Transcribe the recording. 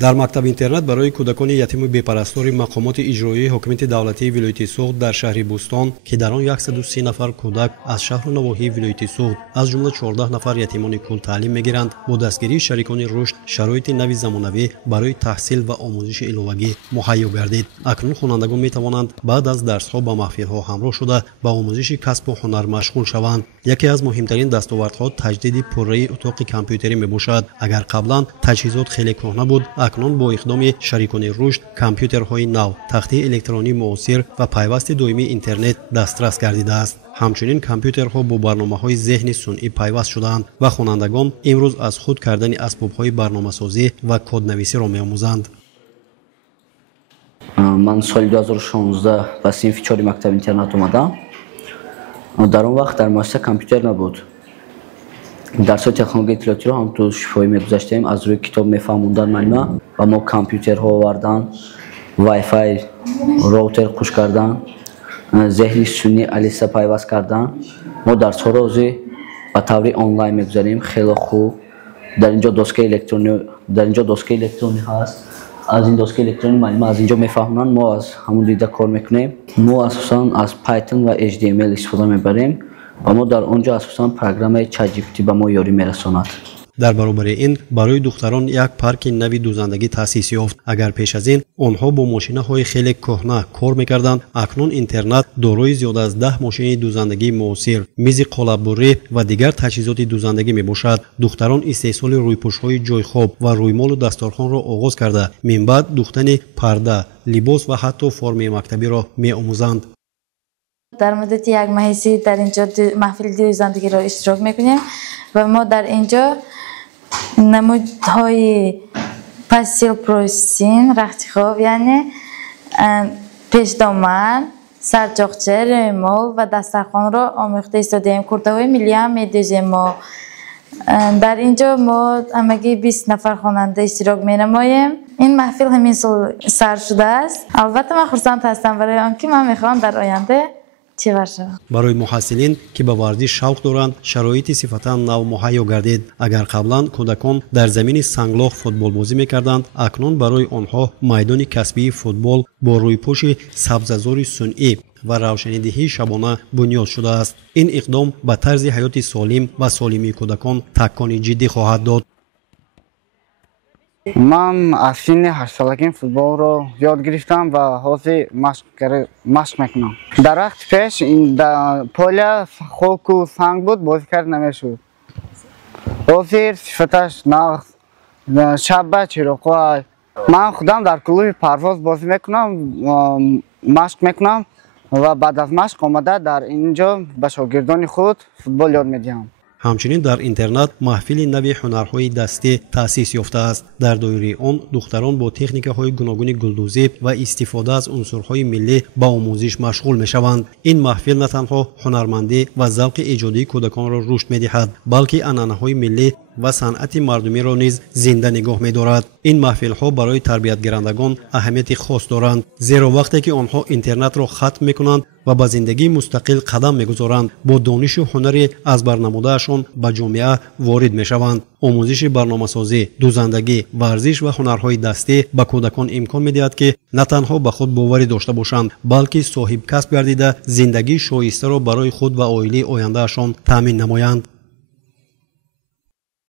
дар мактаби интернат барои кӯдакони ятиму бепарастори мақомоти иҷроии ҳокимияти давлатии вилояти суғд дар шаҳри Бӯстон ки дар он 130 нафар кӯдак аз шаҳру навоҳии вилояти суғд аз ҷумла 14 нафар ятимони кул таълим мегиранд, бо дастгирии шарикони рушд шароити нави замонавӣ барои таҳсил ва омӯзиши иловагӣ муҳайё гардид. Акнун хонандагон метавонанд баъд аз дарсҳо ба маҳфилҳо ҳамроҳ шуда ба омӯзиши касбу ҳунар машғул шаванд. яке аз муҳимтарин дастовардҳо таҷдиди пурраи утоқи компютерӣ мебошад. агар қаблан таҷҳизот хеле кӯҳна буд, акнун бо иқдоми шарикони рушд компютерҳои нав, тахтии электронии муосир ва пайвасти доимии интернет дастрас гардидааст. ҳамчунин компютерҳо бо барномаҳои зеҳни сунъӣ пайваст шудаанд ва хонандагон имрӯз аз худ кардани асбобҳои барномасозӣ ва коднависиро меомӯзанд. ман соли 2016 ба синфи 4 мактаби интернат омадам. дар он вақт дар муассиса компютер набуд. дарсҳои технологияи иттилоотиро ҳамонтур шифоӣ мегузаштем, аз рӯи китоб мефаҳмондан маълума ва мо компютерҳо овардан, вайфай роутер хуш кардан, зеҳни сунъӣ алиса пайваст кардан. мо дарсҳоро ҳозир ба таври онлайн мегузарем. хеле хуб. дар инҷо доскаи электронӣ ҳаст. аз ин доскаи электронӣ маълума аз инҷо мефаҳмонанд, мо аз ҳамон дида кор мекунем. мо асосан аз Python ва HTML истифода мебарем ва мо дар он ҷо асосан программаи ChatGPT ба мо ёрӣ мерасонад. дар баробари ин барои духтарон як парки нави дузандагӣ таъсис ёфт. агар пеш аз ин онҳо бо мошинаҳои хеле кӯҳна кор мекарданд, акнун интернат дорои зиёда аз 10 мошини дузандагии муосир, мизи қолаббурӣ ва дигар таҷҳизоти дузандагӣ мебошад. духтарон истеҳсоли рӯйпӯшҳои ҷойхоб ва рӯймолу дастторхонро оғоз карда, минбаъд духтани парда, либос ва ҳатто формаи мактабиро меомӯзанд. дар муддати як маҳиси дар инҷо маҳфили дузандагиро иштирок мекунем ва мо дар инҷо намудҳои пастил просин, рахтихоб, яъне пешдоман, сарҷоқча, рӯймол ва дастархонро омӯхта истодаем. куртаҳои миллиам медӯзем мо. дар инҷо мо ҳамагӣ 20 нафар хонанда иштирок менамоем. ин маҳфил ҳамин сол сар шудааст. албатта ман хурсанд ҳастам барои он ки ман мехоҳам дар оянда барои муҳассилин ки ба варзиш шавқ доранд шароити сифатан нав муҳайё гардид. агар қаблан кӯдакон дар замини санглох футболбозӣ мекарданд, акнун барои онҳо майдони касбии футбол бо рӯйпӯши сабзазори сунъӣ ва равшанидиҳии шабона бунёд шудааст. ин иқдом ба тарзи ҳаёти солим ва солимии кӯдакон такони ҷиддӣ хоҳад дод. ман аз синни 8 салагӣ футболро ёд гирифтам ва ҳозир машқ мекунам. дар вақти пеш поля хоку санг буд, бозӣ кард намешуд. ҳозир сифаташ нағз, шабба, чироқва. ман худам дар клуби парвоз бозӣ мекунам, машқ мекунам ва баъд аз машқ омада дар инҷо ба шогирдони худ футбол ёд медиҳам. ҳамчунин дар интернат маҳфили нави ҳунарҳои дастӣ таъсис ёфтааст. дар доираи он духтарон бо техникаҳои гуногуни гулдӯзӣ ва истифода аз унсурҳои миллӣ ба омӯзиш машғул мешаванд. ин маҳфил на танҳо ҳунармандӣ ва завқи эҷодии кӯдаконро рушд медиҳад, балки анъанаҳои миллӣ ва санъати мардумиро низ зинда нигоҳ медорад. ин маҳфилҳо барои тарбиятгирандагон аҳамияти хос доранд, зеро вақте ки онҳо интернатро хатм мекунанд ва ба зиндагии мустақил қадам мегузоранд, бо донишу ҳунари азбарнамудаашон ба ҷомеа ворид мешаванд. омӯзиши барномасозӣ, дузандагӣ, варзиш ва ҳунарҳои дастӣ ба кӯдакон имкон медиҳад ки на танҳо ба худ боварӣ дошта бошанд, балки соҳибкасб гардида зиндагии шоистаро барои худ ва оилаи ояндаашон таъмин намоянд.